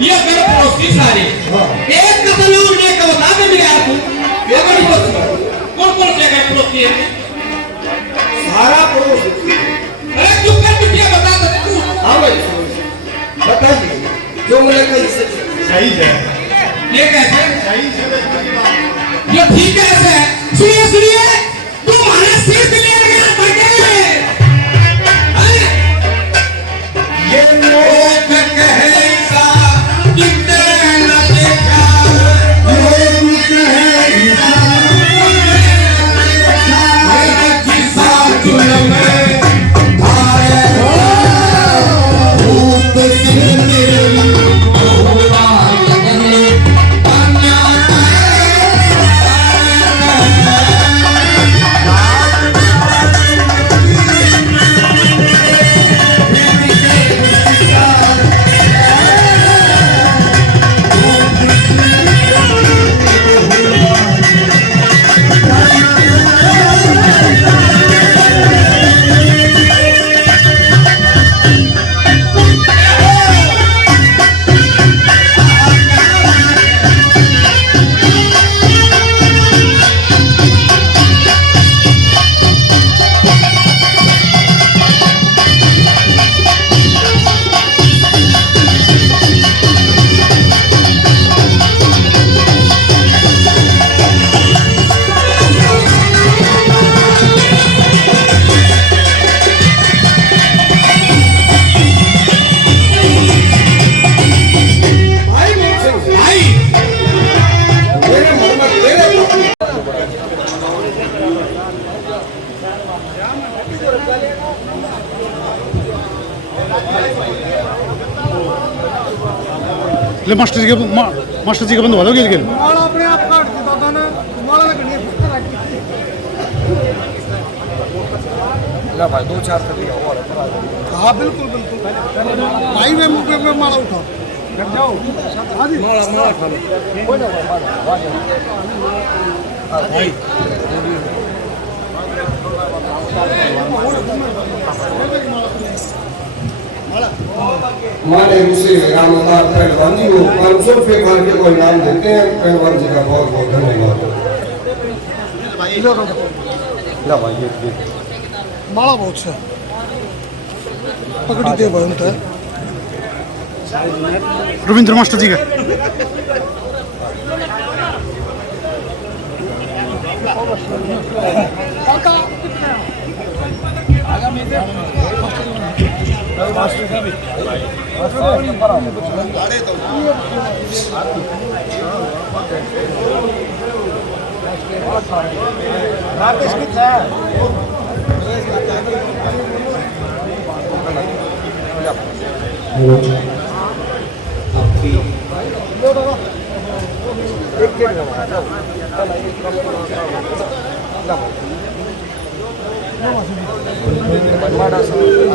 ये मेरे पड़ोसी सारे एक कदम उड़ने का बता दे मेरे आपको ये बड़ी कौन कौन से का पड़ोसी है सारा पड़ोस। अरे चुप कर बिटिया बता दे तू। हाँ भाई बता दी जो मैंने कही सही है। ये कैसे सही से ये ठीक कैसे है सुनिए सुनिए तुम्हारे सिर पे ले गया बटे ये लोग कहेगा कितने न देखा लोग कहेगा मेरा किस्सा सुन में भारे रूप सिंह ले मास्टर जी का बंद हुआ गिर गया माला अपने आप काट के दादा ने माला ने घड़ियां पत्थर रख दी। भाई 2-4 कर लिया और हाँ बिल्कुल बिल्कुल भाई में मुंह पे माला उठाओ बैठ जाओ। हाँ जी माला माला खा लो कोई ना भाई माने उसे रामदास पहलवान जी को 500 रुपये मार के कोई नाम देते हैं। पहलवान जी का बहुत बहुत धन्यवाद। भाई ये माला बहुत से पकड़ी दे भाई उनका रविंद्र मास्टर जी का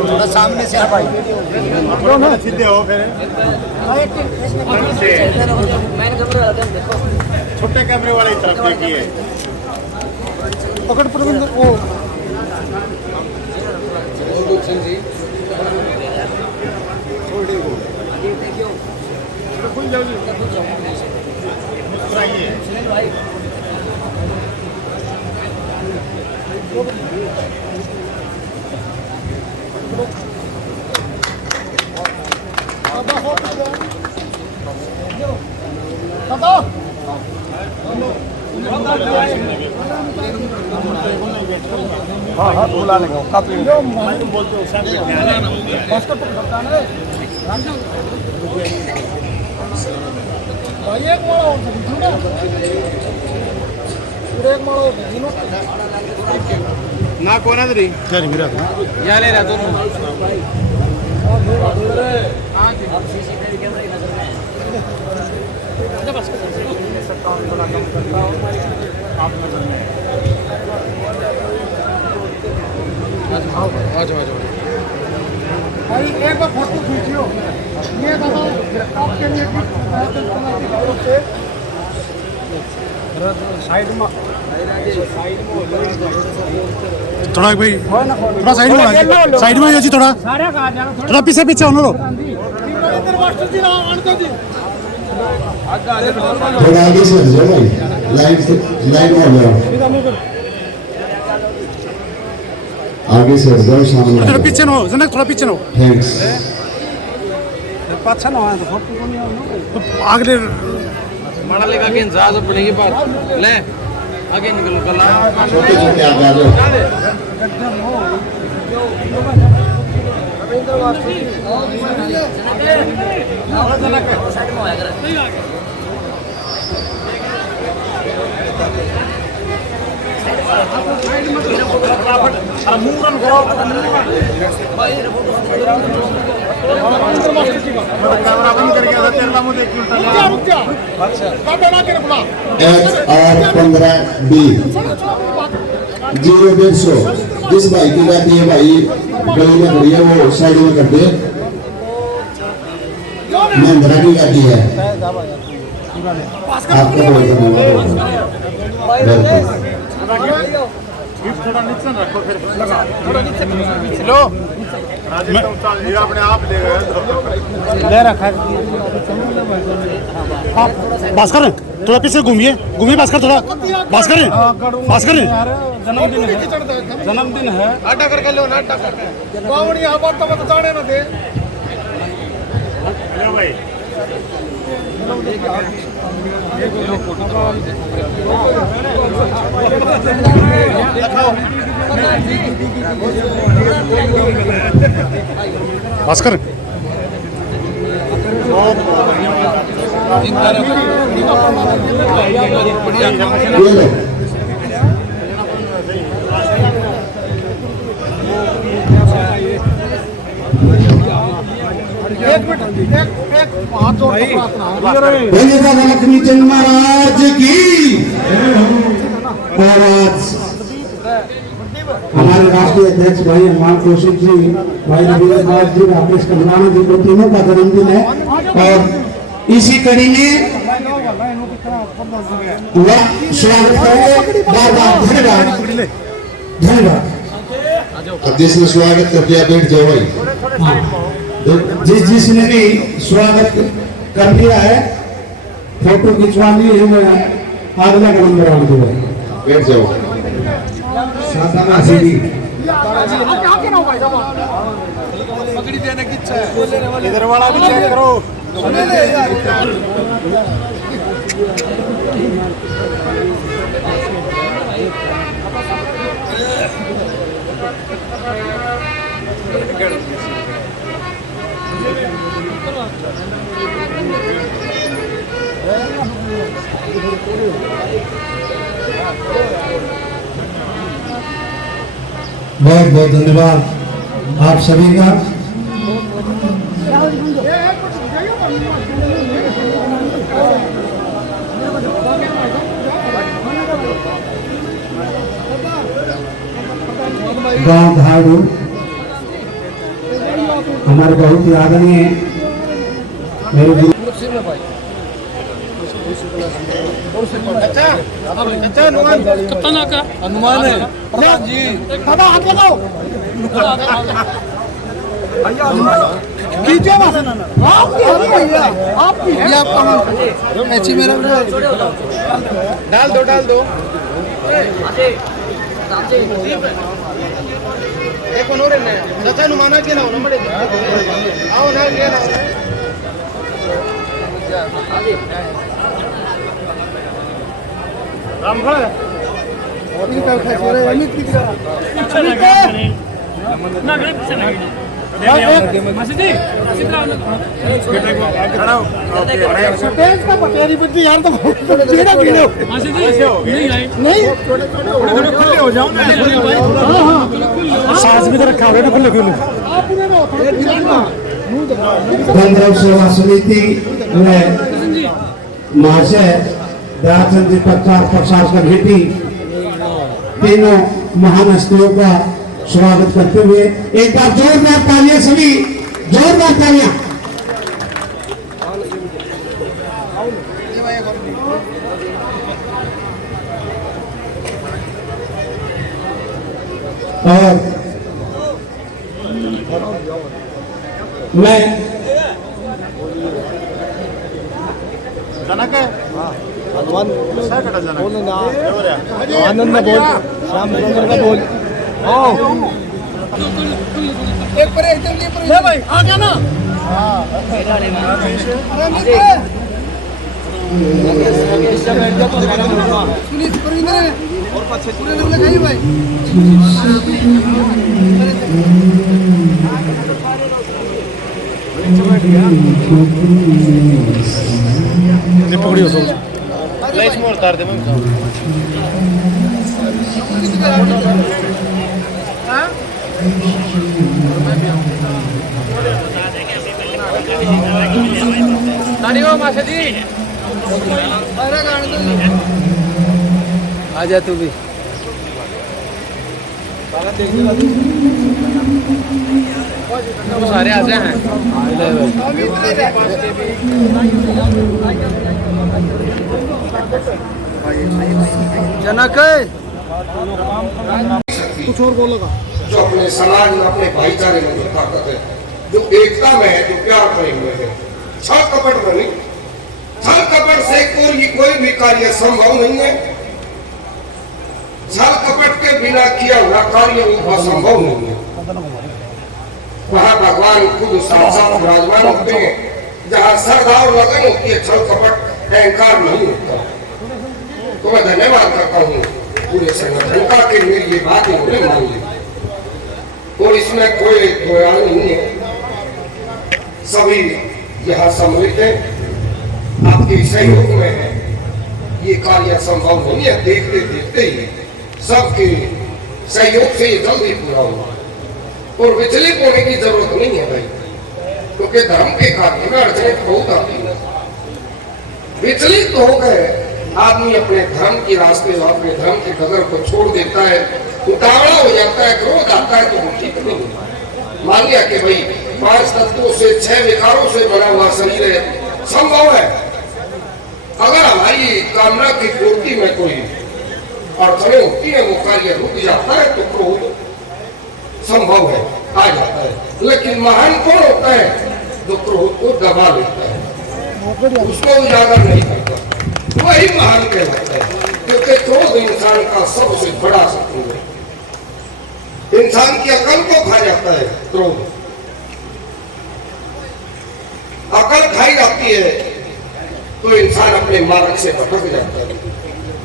थोड़ा सामने से भाई सीधे हो फिर छोटे कैमरे वाले तरफ देखिए पकड़ प्रबंधक वो हाँ हाँ बुला लेंगे काफी भाई एक माला और दीजिए ना पूरे एक माला और दीजिए ना कौन है तेरी यार मेरा यहाँ ले रहा दोनों भाई एक बार फोटो खींचियो ये दादा आपके लिए साइड में थोड़ा भाई थोड़ा साइड में आ जी थोड़ा थोड़ा पीछे पीछे होने दो मास्टर जी ना आनंद जी थोड़ा आगे से हट जाओ भाई, लाइन से लाइन में हो जाओ, आगे से हट जाओ, सामने आ थोड़ा जाओ। पीछे ना हो जनक, थोड़ा पीछे ना हो, थैंक्स। पाछा ना आए तो फोटो को नहीं आओ आगे माड़ा लेगा कि जहाज पड़ेगी पर ले आगे निकलो गला छोटे छोटे आगे आ जाओ। रुक जा बाबा ना के बुला HR15B 0-150 जिस भाई की गाड़ी है भाई गली में खड़ी है वो साइड में कर दे। महिंद्रा की गाड़ी है, आपको बोल भास्कर थोड़ा पीछे घूमिए घूमिए, भास्कर थोड़ा, भास्कर भास्कर जन्मदिन है नाटक करके लो नाटक करके बावड़ी हवा तो मत जाने ना दे भास्कर ये लो। एक मिनट एक हाथ जोड़ के प्रार्थना लक्ष्मी चंद महाराज की। और आज हमारे राष्ट्रीय अध्यक्ष भाई हनुमान कौशिक जी, भाई रविंद्र नाथ जी, राकेश कमलाना जी को तीनों का जन्मदिन है और इसी कड़ी में स्वागत करेंगे। बार-बार धन्यवाद धन्यवाद। अब जिसने स्वागत कर दिया बैठ जाओ भाई, जिसने भी स्वागत कर दिया है फोटो खिंचवा ली है, मैं अगला का नंबर आने दो, बैठ जाओ। साधारण सीढ़ी पकड़ी देने की इच्छा है इधर वाला भी चेक करो। बहुत बहुत धन्यवाद आप सभी का। गांव धारू हमारे बहुत ही आदरणीय मेरे हनुमान है प्रधान जी दादा हाथ लगाओ कीजिए ना आपकी ऐसी मेरा डाल दो देखो नोरे ने चाचा नु माना के ना नंबर आओ ना के ना रामफल और निकल खाए रे अमित की ना गरीब से ना मस्जिद खड़ा हो तेज का पटेरी बुद्धि यार तो पीड़ा पीड़ो मस्जिद नहीं आई नहीं थोड़े खुले हो जाओ ना। सांस भी तो रखा हुआ है खुले खुले। गंधर्व सेवा समिति में महाशय दयाचंद जी प्रचार प्रसार का भेटी तीनों महान हस्तियों का स्वागत करते हुए एक बार जोरदार तालियां, सभी जोरदार तालियां। और मैं जनक है भगवान कसा कटा जनक बोल ना आनंद बोल श्याम सुंदर का बोल एक पर एकदम ये पर भाई आ गया ना सुनीत परिंदर और पाछे पूरे लोग लगाई भाई ये पकड़ियो सो लाइट मोर तार दे मैं हां तारी हो माशा जी अरे गाने तो आ जा तू भी वो सारे आ जाए हैं जनक कुछ और बोलेगा जो अपने समाज में अपने भाईचारे में जो ताकत है, जो एकता में है, जो प्यार प्रेम में है, छल कपट में नहीं। छल कपट से कोई भी कार्य संभव नहीं है। छल कपट के बिना किया हुआ कार्य असंभव नहीं है। वहाँ भगवान खुद साक्षात विराजमान होते हैं। जहाँ श्रद्धा और लगन होती है, छल कपट अहंकार नहीं होता। तो मैं धन्यवाद करता हूँ पूरे संगठन का कि मेरी ये बात इन्होंने मान ली और इसमें कोई बयान नहीं है। सभी यहाँ सम्मिलित हैं, आपके सहयोग में है। ये कार्य संभव नहीं है। देखते देखते ही सबके सहयोग से ये जल्दी पूरा हुआ और विचलित होने की जरूरत नहीं है भाई, क्योंकि धर्म के कार्य में अड़चने बहुत आती है। विचलित हो गए आदमी अपने धर्म के रास्ते और अपने धर्म के डगर को छोड़ देता है, उतावला हो जाता है, क्रोध आता है, तो वो ठीक नहीं होता। मान लिया कि भाई 5 तत्वों से 6 विकारों से बना हुआ शरीर है, संभव है। अगर हमारी कामना की पूर्ति में कोई अड़चने होती है, वो कार्य रुक जाता है, तो क्रोध संभव है, आ जाता है। लेकिन महान कौन होता है? जो क्रोध को दबा लेता है, उसको उजागर नहीं करता, वही महान कहलाता है। क्योंकि क्रोध इंसान का सबसे बड़ा शत्रु है। इंसान की अकल को खा जाता है क्रोध। अकल खाई जाती है तो इंसान अपने मार्ग से भटक जाता है।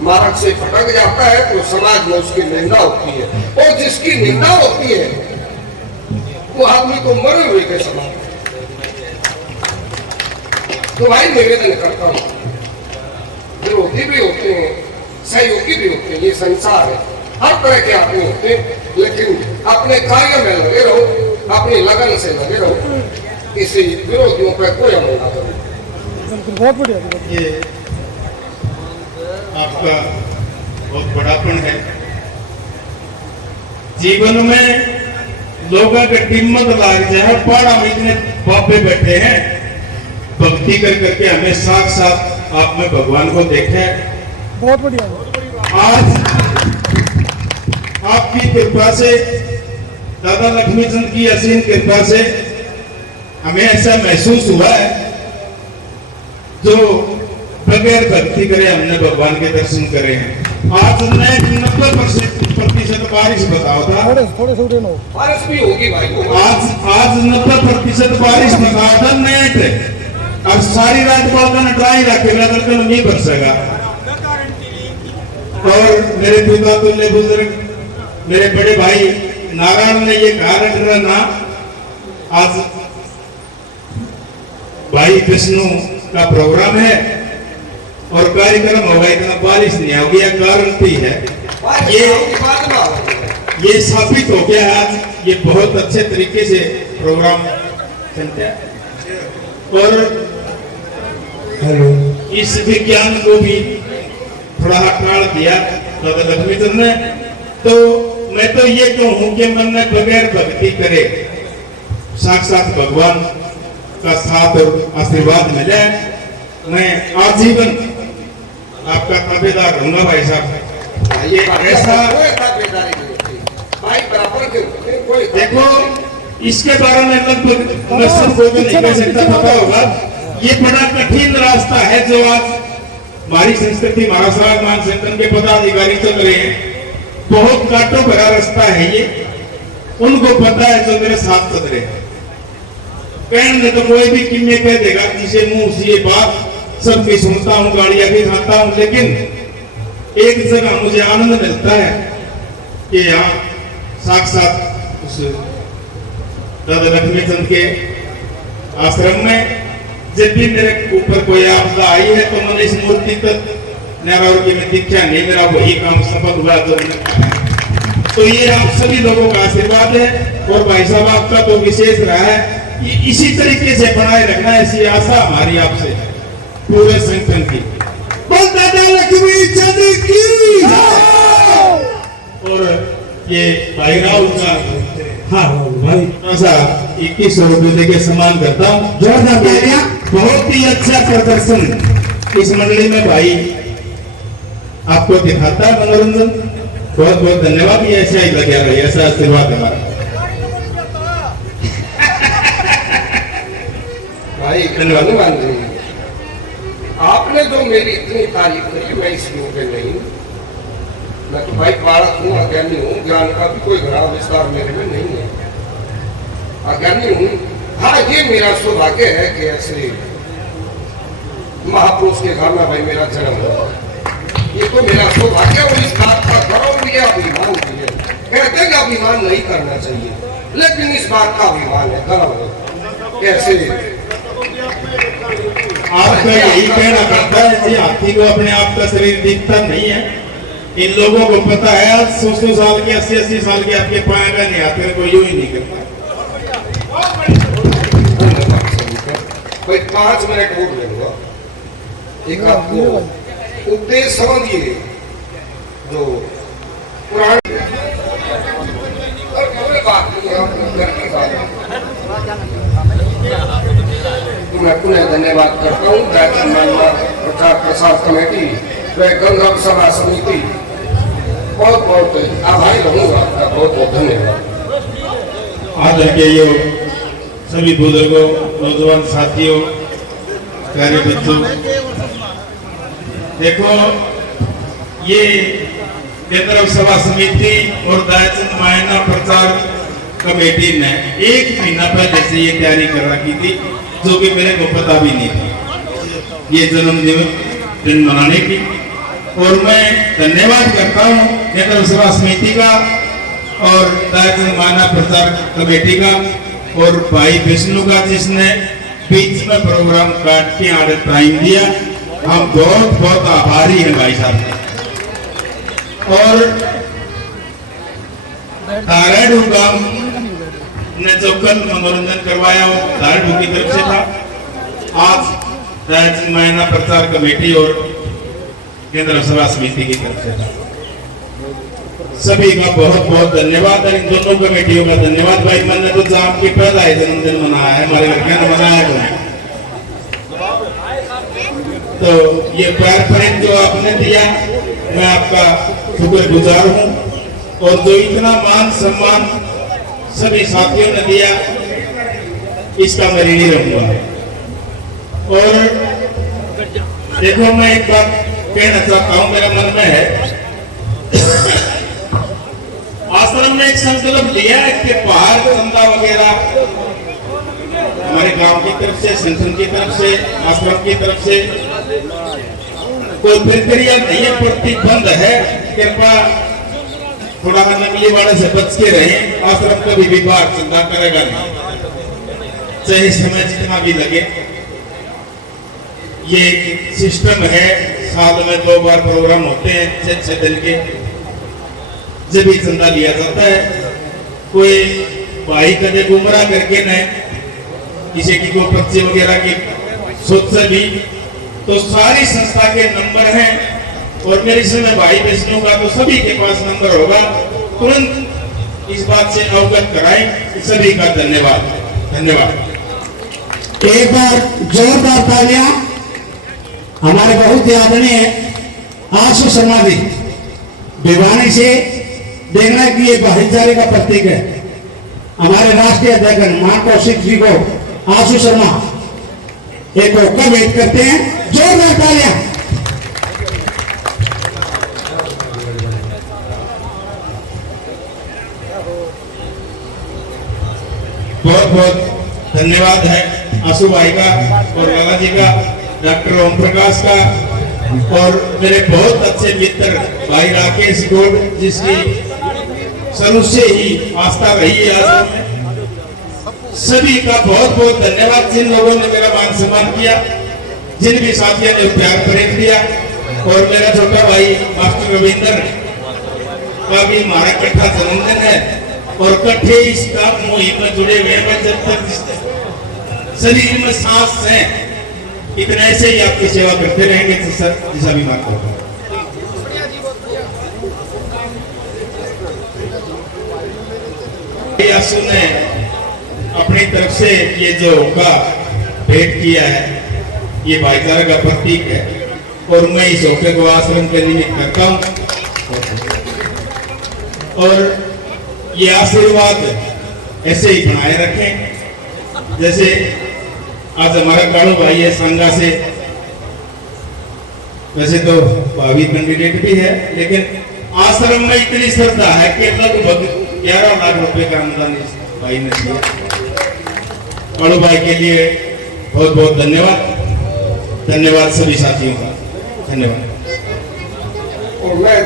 मार्ग से भटक जाता है तो समाज में उसकी निंदा होती है, और जिसकी निंदा होती है वो आदमी को मरे हुए के समान। तो भाई निवेदन करता हूँ, विरोधी भी होते हैं, सहयोगी भी होते हैं, ये संसार है। हर तरह के आदमी होते हैं, लेकिन अपने कार्य में लगे रहो, अपनी लगन से लगे रहो, किसी विरोधियों पर कोई अमल ना करो। बहुत बढ़िया। ये आपका बहुत बड़ापन है। जीवन में लोगों के कीमत लाग जाए, पहाड़ा में इतने बाबे बैठे हैं, भक्ति कर करके हमें साथ साथ आप में भगवान को देखे। बहुत बढ़िया। आज आपकी कृपा से, दादा लक्ष्मीचंद की असीम कृपा से हमें ऐसा महसूस हुआ है, जो बगैर भक्ति करे हमने भगवान के दर्शन करे हैं। आज हमने 90% बारिश बताओ था, थोड़े थोड़े नो बारिश भी होगी भाई। आज 90% बारिश बताओ था नेट। अब सारी रात बालकन ड्राई रखे बालकन नहीं बरसेगा। और मेरे पिता तुल्य बुजुर्ग मेरे बड़े भाई नारायण ने ये कहा ना, आज भाई विष्णु का प्रोग्राम है और कार्यक्रम होगा, इतना बारिश नहीं होगी, यह गारंटी है। ये साबित हो गया आज, ये बहुत अच्छे तरीके से प्रोग्राम चलता है। और इस विज्ञान को भी थोड़ा टाल दिया दादा लक्ष्मीचंद ने। तो मैं तो ये कहूँ कि मन में बगैर भक्ति करे साक्षात भगवान का साथ और आशीर्वाद मिले। मैं आजीवन आपका ताबेदार रहूंगा भाई साहब। ये ऐसा भाई बराबर के कोई देखो, इसके बारे में लगभग मैं सबको भी नहीं कह सकता, पता होगा। ये बड़ा कठिन रास्ता है जो आज हमारी संस्कृति महाराष्ट्र मान संगठन के पदाधिकारी चल रहे हैं। बहुत कांटों भरा रास्ता है ये, उनको पता है जो मेरे साथ चल रहे हैं। कहने तो कोई भी किन्ने कह देगा, जिसे मुंह से ये बात सबकी सुनता हूँ, गाड़ियां भी खाता हूँ, लेकिन एक जगह मुझे आनंद मिलता है कि यहाँ साक्षात उस दादा लक्ष्मीचंद के आश्रम में जब भी मेरे ऊपर कोई आपदा आई है तो मैंने इस मूर्ति तक नैरावर की मैं दीक्षा नहीं, मेरा वही काम सफल हुआ जो मैंने। तो ये आप सभी लोगों का आशीर्वाद है, और भाई साहब आपका तो विशेष रहा है कि इसी तरीके से बनाए रखना, ऐसी आशा हमारी आपसे पूरे संगठन की। दादा लक्ष्मीचंद की। और ये भाई राहुल का, हाँ भाई, ऐसा 2100 रुपये के सम्मान करता हूँ। जोरदार, बहुत ही अच्छा प्रदर्शन इस मंडली में भाई आपको दिखाता है, मनोरंजन। बहुत बहुत धन्यवाद। ये ऐसा ही लगे भाई, ऐसा आशीर्वाद हमारा। भाई धन्यवाद। आपने जो मेरी इतनी तारीफ करी, मैं इस योग्य नहीं। मैं तो भाई बालक हूँ, अज्ञानी हूँ, ज्ञान का भी कोई घड़ा विस्तार मेरे में नहीं है, अज्ञानी हूँ। हाँ, ये मेरा सौभाग्य है कि ऐसे महापुरुष के घर में भाई मेरा जन्म हुआ। ये तो मेरा सौभाग्य, और इस बात का गौरव भी है, अभिमान भी है। कहते हैं अभिमान नहीं करना चाहिए, लेकिन इस बात का अभिमान है, गर्व है। कैसे आपका यही कहना करता है जी, हाथी को अपने आप का शरीर दिखता नहीं है। इन लोगों को पता है, 100 साल के 80 साल के आपके पाएगा नहीं, हाथी को यूं ही नहीं करता। भाई 5 मिनट बोल लेंगे। एक आपको उपदेश समझिए जो पुरानी मैं पुनः धन्यवाद करता हूँ प्रचार प्रसार कमेटी व गंधर्व सभा समिति, बहुत बहुत आभारी रहूंगा आपका। बहुत बहुत धन्यवाद। आदर के यो सभी बुजुर्गों, नौजवान साथियों, प्यारे बच्चों, देखो ये गंधर्व सभा समिति और दायाचंद मायना प्रचार कमेटी ने 1 महीना पहले से ये तैयारी कर रखी थी, जो कि मेरे को पता भी नहीं था ये जन्मदिन मनाने की। और मैं धन्यवाद करता हूँ गंधर्व सभा समिति का और दायाचंद मायना प्रचार कमेटी का, और भाई विष्णु का, जिसने बीच में प्रोग्राम काट के आगे टाइम दिया। हम बहुत बहुत आभारी हैं भाई साहब। और ताराडू गांव ने जो कल मनोरंजन करवाया वो ताराडू की तरफ से था। आज दायाचंद मायना प्रचार कमेटी और केंद्र सभा समिति की तरफ से था। सभी का बहुत बहुत धन्यवाद, और इन दोनों कमेटियों का धन्यवाद। भाई मैंने तो आपके पहला ही जन्मदिन मनाया है, हमारे लड़कियों ने मनाया है। तो ये प्यार प्रेम जो आपने दिया, मैं आपका शुक्रगुजार हूँ। और जो इतना मान सम्मान सभी साथियों ने दिया, इसका मैं ऋणी रहूंगा। और देखो, मैं एक बात कहना चाहता हूँ, मेरा मन में है, आश्रम ने एक संकल्प लिया है कि बाहर चंदा वगैरह हमारे गांव की तरफ से, संगठन की तरफ से, आश्रम की तरफ से कोई प्रक्रिया नहीं है, प्रतिबंध है। कृपया थोड़ा नकली वाले से बच के रहे। आश्रम कभी भी बाहर चंदा करेगा नहीं, चाहे समय जितना भी लगे। ये सिस्टम है, साल में 2 बार प्रोग्राम होते हैं 6 दिन के, जब भी चंदा लिया जाता है। कोई भाई कदे गुमराह करके न किसी की कोई पर्ची वगैरह की सोच से भी, तो सारी संस्था के नंबर हैं, और मेरे समय भाई विष्णु का तो सभी के पास नंबर होगा। तुरंत इस बात से अवगत कराएं। सभी का धन्यवाद। धन्यवाद। एक बार जोरदार तालियां हमारे बहुत आदरणीय आशु समाधि भिवानी से देखना कि ये भाईचारे का प्रतीक है। हमारे राष्ट्रीय अध्यक्ष मान कौशिक जी को, आशु शर्मा एक होकर वेट करते हैं, जोरदार तालियां। बहुत बहुत धन्यवाद है आशु भाई का और लाला जी का, डॉक्टर ओम प्रकाश का, और मेरे बहुत अच्छे मित्र भाई राकेश गौड़, जिसकी शुरू से ही आस्था रही है आज में। सभी का बहुत बहुत धन्यवाद, जिन लोगों ने मेरा मान सम्मान किया, जिन भी साथियों ने प्यार प्रेम दिया। और मेरा छोटा भाई मास्टर रविंदर का भी हमारा इकट्ठा जन्मदिन है, और कट्ठे इस काम मुहिम में जुड़े हुए हैं। जब तक शरीर में सांस है, इतना ऐसे ही आपकी सेवा करते रहेंगे तो सर जैसा भी बात होगा। आशु ने अपनी तरफ से ये जो होगा भेंट किया है, ये भाईचारा का प्रतीक है, और मैं इस होके को आश्रम के निमित्त करता हूँ। और ये आशीर्वाद ऐसे ही बनाए रखें। जैसे आज हमारा कालू भाई है संगा से, वैसे तो भावी कैंडिडेट भी है, लेकिन आश्रम में इतनी श्रद्धा है कि लगभग 11 लाख रुपए का अनुदान इस भाई ने दिया। कालू भाई के लिए बहुत बहुत धन्यवाद। धन्यवाद सभी साथियों का, धन्यवाद। और मैं